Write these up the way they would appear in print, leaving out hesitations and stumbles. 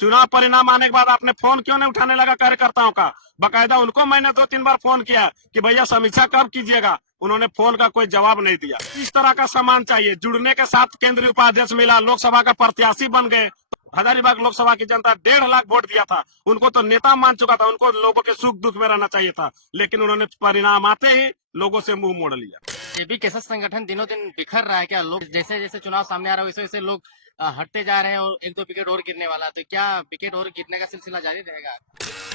चुनाव परिणाम आने के बाद आपने फोन क्यों नहीं उठाने लगा कार्यकर्ताओं का? बकायदा उनको मैंने 2-3 बार फोन किया कि भैया समीक्षा कब कीजिएगा, उन्होंने फोन का कोई जवाब नहीं दिया। इस तरह का सामान चाहिए। जुड़ने के साथ केंद्रीय उपाध्यक्ष मिला, लोकसभा का प्रत्याशी बन गए। हजारीबाग लोकसभा की जनता 1.5 लाख वोट दिया था, उनको तो नेता मान चुका था, उनको लोगों के सुख दुख में रहना चाहिए था, लेकिन उन्होंने परिणाम आते ही लोगों से मुंह मोड़ लिया। ये भी कैसा संगठन दिनों दिन बिखर रहा है क्या? लोग जैसे जैसे चुनाव सामने आ रहा है वैसे वैसे लोग हटते जा रहे हैं और एक दो विकेट और गिरने वाला है, तो क्या विकेट और गिरने का सिलसिला जारी रहेगा?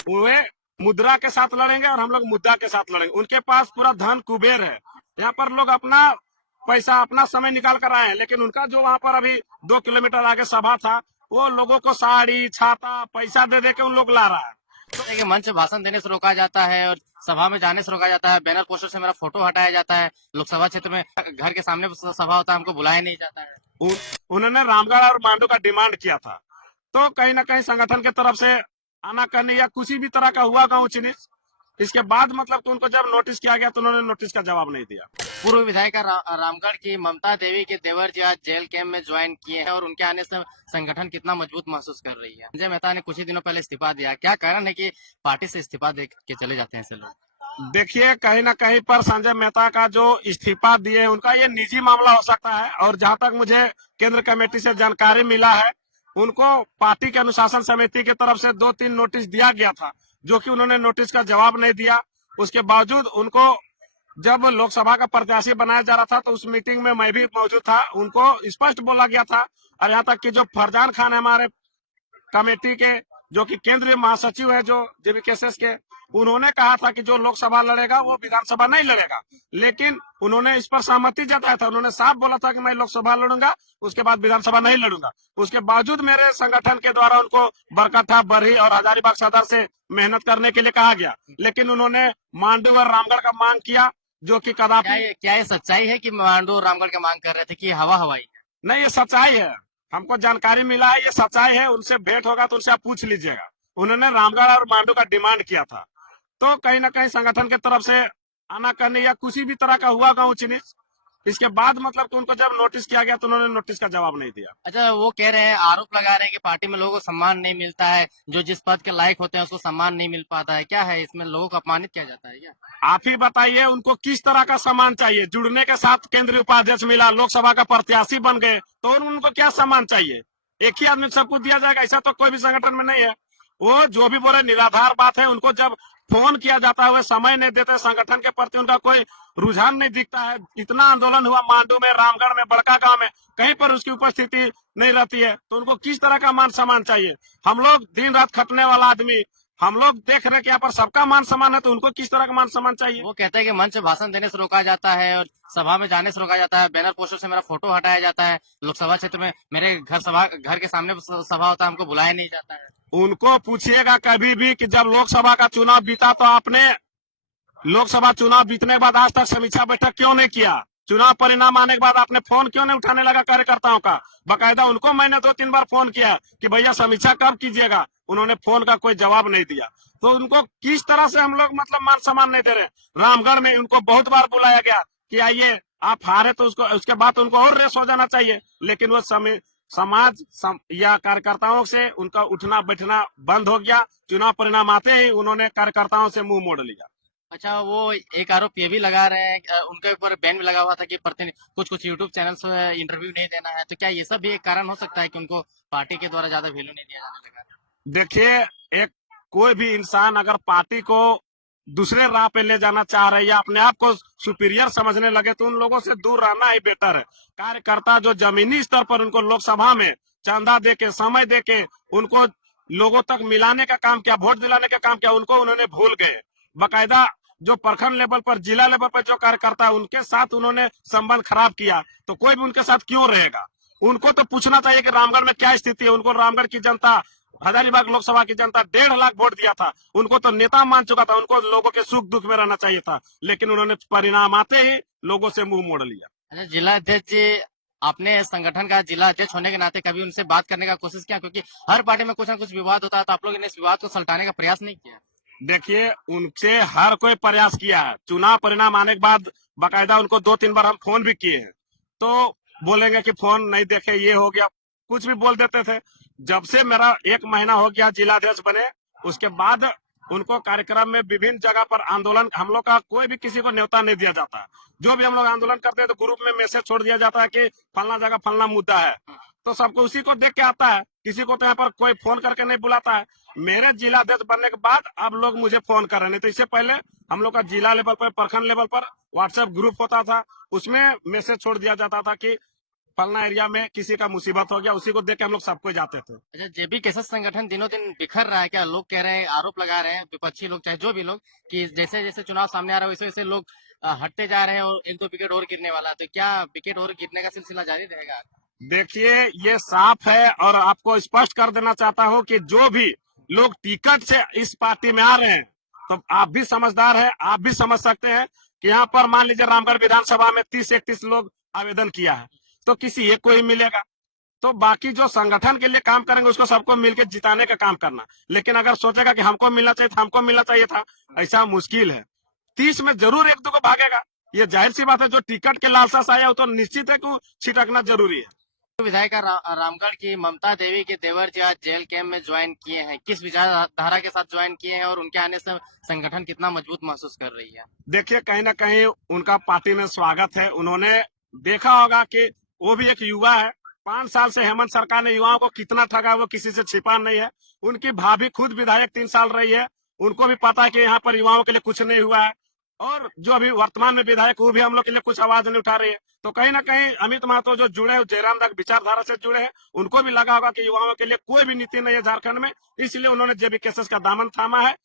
वे मुद्रा के साथ लड़ेंगे और हम लोग मुद्दा के साथ लड़ेंगे। उनके पास पूरा धन कुबेर है, यहाँ पर लोग अपना पैसा अपना समय निकाल कर आए हैं, लेकिन उनका जो वहाँ पर अभी 2 किलोमीटर आगे सभा था, वो लोगों को साड़ी छाता पैसा दे दे के उन लोग ला रहा है। कि मंच भाषण देने से रोका जाता है और सभा में जाने से रोका जाता है, बैनर पोस्टर से मेरा फोटो हटाया जाता है, लोकसभा क्षेत्र में घर के सामने सभा होता है, हमको बुलाया नहीं जाता है। उन्होंने रामगढ़ और मांडू का डिमांड किया था, तो कहीं ना कहीं संगठन की तरफ से आनाकानी या किसी भी तरह का हुआ गाँव चिन्हित, इसके बाद मतलब तो उनको जब नोटिस किया गया तो उन्होंने नोटिस का जवाब नहीं दिया। पूर्व विधायिका रामगढ़ की ममता देवी के देवर जी आज जेल कैंप में ज्वाइन किए हैं और उनके आने से संगठन कितना मजबूत महसूस कर रही है। संजय मेहता ने कुछ ही दिनों पहले इस्तीफा दिया, क्या कारण है कि पार्टी से इस्तीफा दे के चले जाते हैं ऐसे लोग? देखिए, कहीं ना कहीं पर संजय मेहता का जो इस्तीफा दिए उनका ये निजी मामला हो सकता है, और जहां तक मुझे केंद्र कमेटी से जानकारी मिला है, उनको पार्टी के अनुशासन समिति की तरफ से 2-3 नोटिस दिया गया था, जो कि उन्होंने नोटिस का जवाब नहीं दिया। उसके बावजूद उनको जब लोकसभा का प्रत्याशी बनाया जा रहा था तो उस मीटिंग में मैं भी मौजूद था, उनको स्पष्ट बोला गया था। और यहाँ तक कि जो फरजान खान है हमारे कमेटी के, जो कि केंद्रीय महासचिव है जो जेबीकेएसएस के, उन्होंने कहा था कि जो लोकसभा लड़ेगा वो विधानसभा नहीं लड़ेगा, लेकिन उन्होंने इस पर सहमति जताया था। उन्होंने साफ बोला था कि मैं लोकसभा लड़ूंगा, उसके बाद विधानसभा नहीं लड़ूंगा। उसके बावजूद मेरे संगठन के द्वारा उनको बरकट्ठा, बरही और हजारीबाग सदर से मेहनत करने के लिए कहा गया, लेकिन उन्होंने मांडू और रामगढ़ का मांग किया, जो कि कदापि क्या ये सच्चाई है कि मांडू और रामगढ़ का मांग कर रहे थे कि हवा हवाई? नहीं, ये सच्चाई है। हमको जानकारी मिला है, ये सच्चाई है। उनसे भेंट होगा तो उनसे आप पूछ लीजिएगा। उन्होंने रामगढ़ और मांडू का डिमांड किया था, तो कहीं ना कहीं संगठन की तरफ से आनाकानी या किसी भी तरह का हुआ गाँव चिन्हित, इसके बाद मतलब तो उनको जब नोटिस किया गया तो उन्होंने नोटिस का जवाब नहीं दिया। अच्छा, वो कह रहे हैं, आरोप लगा रहे हैं कि पार्टी में लोगों को सम्मान नहीं मिलता है, जो जिस पद के लायक होते हैं उसको सम्मान नहीं मिल पाता है। क्या है इसमें, लोगों को अपमानित किया जाता है क्या? आप ही बताइए, उनको किस तरह का सम्मान चाहिए? जुड़ने के साथ केंद्रीय उपाध्यक्ष मिला, लोकसभा का प्रत्याशी बन गए, तो उनको क्या सम्मान चाहिए? एक ही आदमी सब कुछ दिया जाएगा, ऐसा तो कोई भी संगठन में नहीं है। वो जो भी बोले निराधार बात है। उनको जब फोन किया जाता है वे समय नहीं देते, संगठन के प्रति उनका कोई रुझान नहीं दिखता है। इतना आंदोलन हुआ मांडू में, रामगढ़ में, बड़का गांव में, कहीं पर उसकी उपस्थिति नहीं रहती है, तो उनको किस तरह का मान सम्मान चाहिए? हम लोग दिन रात खटने वाला आदमी, हम लोग देख रहे हैं कि यहाँ पर सबका मान सम्मान है, तो उनको किस तरह का मान सम्मान चाहिए? वो कहते हैं कि मंच भाषण देने से रोका जाता है और सभा में जाने से रोका जाता है, बैनर पोस्टर से मेरा फोटो हटाया जाता है, लोकसभा क्षेत्र में मेरे घर के सामने सभा होता है, हमको बुलाया नहीं जाता है। उनको पूछिएगा कभी भी कि जब लोकसभा का चुनाव बीता तो आपने लोकसभा चुनाव बीतने के बाद आज तक समीक्षा बैठक क्यों नहीं किया? चुनाव परिणाम आने के बाद आपने फोन क्यों नहीं उठाने लगा कार्यकर्ताओं का? बकायदा उनको मैंने 2-3 बार फोन किया कि भैया समीक्षा कब कीजिएगा, उन्होंने फोन का कोई जवाब नहीं दिया। तो उनको किस तरह से हम लोग मतलब मान सम्मान नहीं दे रहे? रामगढ़ में उनको बहुत बार बुलाया गया कि आइए, आप हारे तो उसके बाद उनको और रेस हो जाना चाहिए, लेकिन वो या कार्यकर्ताओं से उनका उठना बैठना बंद हो गया। चुनाव परिणाम आते ही उन्होंने कार्यकर्ताओं से मुंह मोड़ लिया। अच्छा, वो एक आरोप ये भी लगा रहे हैं, उनके ऊपर बैन भी लगा हुआ था कि कुछ यूट्यूब चैनल से इंटरव्यू नहीं देना है, तो क्या ये सब भी एक कारण हो सकता है कि उनको पार्टी के द्वारा ज्यादा वैल्यू नहीं दिया जाने लगा? देखिए, एक कोई भी इंसान अगर पार्टी को दूसरे राह पे ले जाना चाह रहे या अपने आप को सुपीरियर समझने लगे तो उन लोगों से दूर रहना ही बेटर है। कार्यकर्ता जो जमीनी स्तर पर उनको लोकसभा में चंदा दे के, समय दे के उनको लोगों तक मिलाने का काम किया, वोट दिलाने का काम किया, उनको उन्होंने भूल गए। बकायदा जो प्रखंड लेवल पर, जिला लेवल पर जो कार्यकर्ता है उनके साथ उन्होंने संबंध खराब किया, तो कोई भी उनके साथ क्यों रहेगा? उनको तो पूछना चाहिए कि रामगढ़ में क्या स्थिति है। उनको रामगढ़ की जनता, हजारीबाग लोकसभा की जनता 1.5 लाख वोट दिया था, उनको तो नेता मान चुका था, उनको लोगों के सुख दुख में रहना चाहिए था, लेकिन उन्होंने परिणाम आते ही लोगों से मुंह मोड़ लिया। अच्छा, जिला अध्यक्ष जी, आपने संगठन का जिला अध्यक्ष होने के नाते कभी उनसे बात करने का कोशिश किया? क्योंकि हर पार्टी में कुछ ना कुछ विवाद होता है, तो आप लोगों ने इस विवाद को सुलटाने का प्रयास नहीं किया? देखिए, उनसे हर कोई प्रयास किया है। चुनाव परिणाम आने के बाद बाकायदा उनको 2-3 बार हम फोन भी किए हैं, तो बोलेंगे कि फोन नहीं देखे, ये हो गया, कुछ भी बोल देते थे। जब से मेरा 1 महीना हो गया जिलाध्यक्ष बने, उसके बाद उनको कार्यक्रम में विभिन्न जगह पर आंदोलन, हम लोग का कोई भी किसी को न्योता नहीं दिया जाता। जो भी हम लोग आंदोलन करते हैं तो ग्रुप में मैसेज छोड़ दिया जाता है कि फलना जगह फलना मुद्दा है, तो सबको उसी को देख के आता है। किसी को तो यहाँ पर कोई फोन करके नहीं बुलाता है। मेरे जिलाध्यक्ष बनने के बाद अब लोग मुझे फोन कर रहे हैं, तो इससे पहले हम लोग का जिला लेवल पर, प्रखंड लेवल पर व्हाट्सएप ग्रुप होता था, उसमें मैसेज छोड़ दिया जाता था कि फलना एरिया में किसी का मुसीबत हो गया, उसी को देख के हम लोग सबको जाते थे। अच्छा, जेबी केसस संगठन दिनों दिन बिखर रहा है क्या? लोग कह रहे हैं, आरोप लगा रहे हैं विपक्षी लोग, चाहे जो भी लोग, कि जैसे जैसे चुनाव सामने आ रहा है वैसे वैसे लोग हटते जा रहे हैं और 1-2 विकेट और गिरने वाला है। तो क्या विकेट और गिरने का सिलसिला जारी रहेगा? देखिए, ये साफ है और आपको स्पष्ट कर देना चाहता हूँ कि जो भी लोग टिकट से इस पार्टी में आ रहे हैं, तो आप भी समझदार हैं, आप भी समझ सकते हैं कि यहाँ पर मान लीजिए रामगढ़ विधानसभा में 30-31 लोग आवेदन किया है, तो किसी एक को ही मिलेगा। तो बाकी जो संगठन के लिए काम करेंगे उसको सबको मिलकर जिताने का काम करना। लेकिन अगर सोचेगा कि हमको मिलना चाहिए था, हमको मिलना चाहिए था, ऐसा मुश्किल है। 30 में जरूर 1-2 को भागेगा। ये जाहिर सी बात है, जो टिकट के लालसा से आया वो तो निश्चित है कि छिटकना जरूरी है। विधायिका रामगढ़ की ममता देवी के देवर जी आज जेल कैंप में ज्वाइन किए हैं। किस विचारधारा के साथ ज्वाइन किए हैं और उनके आने से संगठन कितना मजबूत महसूस कर रही है? देखिए, कहीं ना कहीं उनका पार्टी में स्वागत है। उन्होंने देखा होगा कि वो भी एक युवा है। 5 साल से हेमंत सरकार ने युवाओं को कितना ठगा, वो किसी से छिपा नहीं है। उनकी भाभी खुद विधायक 3 साल रही है, उनको भी पता है कि यहाँ पर युवाओं के लिए कुछ नहीं हुआ है। और जो अभी वर्तमान में विधायक, वो भी हम लोग के लिए कुछ आवाज नहीं उठा रही है। तो कहीं ना कहीं अमित महतो जो जुड़े हैं, जयराम दास विचारधारा से जुड़े हैं, उनको भी लगा होगा कि युवाओं के लिए कोई भी नीति नहीं है झारखंड में, इसलिए उन्होंने जेबी केसेस का दामन थामा है